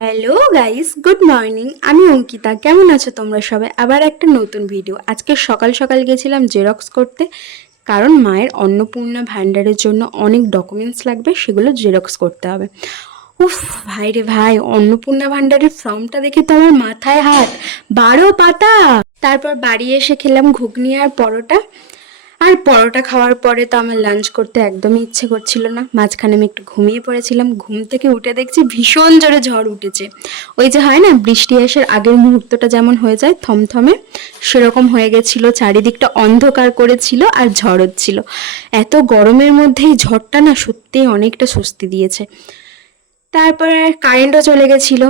Hello guys, good morning. আমি অঙ্কিতা। কেমন আছো তোমরা সবাই? আবার একটা নতুন ভিডিও। আজকে সকাল সকাল গেছিলাম জেরক্স করতে, কারণ মায়ের অন্নপূর্ণা ভাণ্ডারের জন্য অনেক ডকুমেন্টস লাগবে, সেগুলো জেরক্স করতে হবে। উফ, ভাই রে ভাই, অন্নপূর্ণা ভাণ্ডারের ফর্মটা দেখে তো আমার মাথায় হাত। 12 পাতা। তারপর বাড়ি এসে খেলাম ঘুগনি আর পরোটা। আর পরোটা খাওয়ার পরে তো আমার লাঞ্চ করতে একদমই ইচ্ছে করছিল না। মাঝখানে আমি একটু ঘুমিয়ে পড়েছিলাম। ঘুম থেকে উঠে দেখছি ভীষণ জোরে ঝড় উঠেছে। ওই যে হয় না, বৃষ্টি আসার আগের মুহূর্তটা যেমন হয়ে যায় থমথমে, সেরকম হয়ে গেছিল। চারিদিকটা অন্ধকার করেছিল আর ঝড় হচ্ছিল। এত গরমের মধ্যেই ঝড়টা না সত্যিই অনেকটা স্বস্তি দিয়েছে। তারপর আর কারেন্টও চলে গেছিল।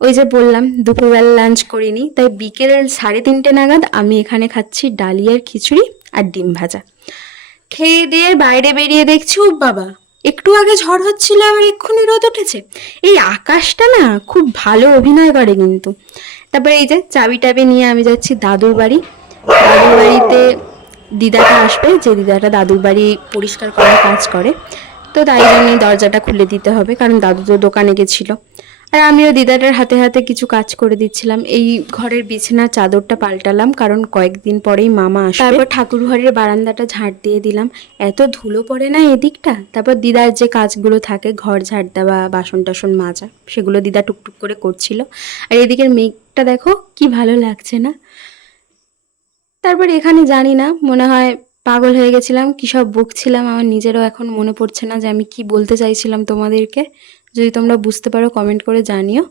ওই যে বললাম দুপুরবেলা লাঞ্চ করিনি, তাই বিকেল 3:30 নাগাদ আমি এখানে খাচ্ছি ডালিয়ার খিচুড়ি আর ডিম ভাজা। খেয়ে দিয়ে বাইরে বেরিয়ে দেখছি, ও বাবা, একটু আগে ঝড় হচ্ছিল আবার এক্ষুনি রোদ উঠেছে। এই আকাশটা না খুব ভালো অভিনয় করে কিন্তু। তারপরে এই যে চাবি টাবি নিয়ে আমি যাচ্ছি দাদুর বাড়ি। দাদুর বাড়িতে দিদাটা আসবে, যে দিদাটা দাদুর বাড়ি পরিষ্কার করার কাজ করে। তো তাই জন্যই দরজাটা খুলে দিতে হবে, কারণ দাদু তো দোকানে গেছিলো। আর আমিও দিদাটার হাতে হাতে কিছু কাজ করে দিচ্ছিলাম। এই ঘরের বিছানার চাদরটা পাল্টালাম, কারণ কয়েকদিন পরেই মামা আসবে। তারপর ঠাকুর ঘরের বারান্দাটা ঝাড় দিয়ে দিলাম। এত ধুলো পড়ে না এদিকটা। তারপর দিদার যে কাজগুলো থাকে, ঘর ঝাড় দেওয়া, বাসন টাসন মাজা, সেগুলো দিদা টুকটুক করে করছিল। আর এদিকের মেঘটা দেখো কি ভালো লাগছে না। তারপর এখানে জানি না, মনে হয় পাগল হয়ে গেছিলাম, কী সব বকছিলাম, আমার নিজেরও এখন মনে পড়ছে না যে আমি কি বলতে চাইছিলাম তোমাদেরকে। যদি তোমরা বুঝতে পারো কমেন্ট করে জানিও।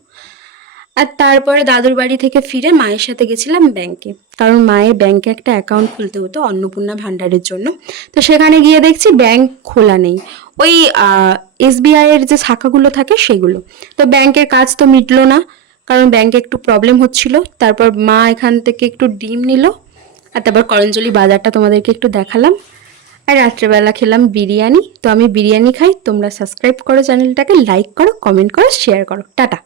আর তারপরে দাদুর বাড়ি থেকে ফিরে মায়ের সাথে গেছিলাম ব্যাংকে, কারণ মায়ের ব্যাংকে একটা অ্যাকাউন্ট খুলতে হতো অন্নপূর্ণা ভাণ্ডারের জন্য। তো সেখানে গিয়ে দেখছি ব্যাংক খোলা নেই, ওই SBI এর যে শাখাগুলো থাকে সেগুলো। তো ব্যাংকের কাজ তো মিটলো না, কারণ ব্যাংকে একটু প্রবলেম হচ্ছিল। তারপর মা এখান থেকে একটু ডিম নিল, আর তারপর করঞ্জলি বাজারটা তোমাদেরকে একটু দেখালাম। আর রাত্রেবেলা খেলাম বিরিয়ানি। তো আমি বিরিয়ানি খাই। তোমরা সাবস্ক্রাইব করো চ্যানেলটাকে, লাইক করো, কমেন্ট করো, শেয়ার করো। টাটা।